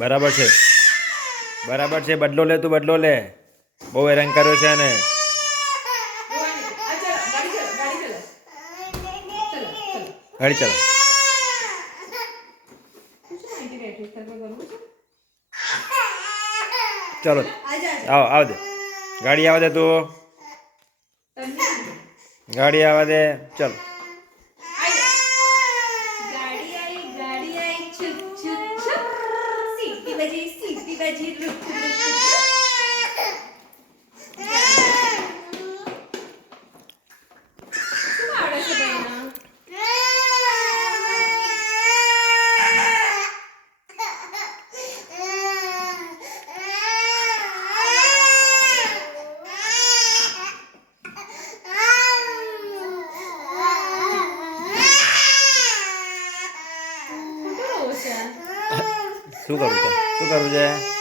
બરાબર છે, બરાબર છે. બદલો લે, તું બદલો લે. બહુ હેરાન કર્યો છે ને. ગાડી ચાલો. ચાલો આવ દે. ગાડી આવવા દે તું. ગાડી આવવા દે. ચાલો. શું કરું છે?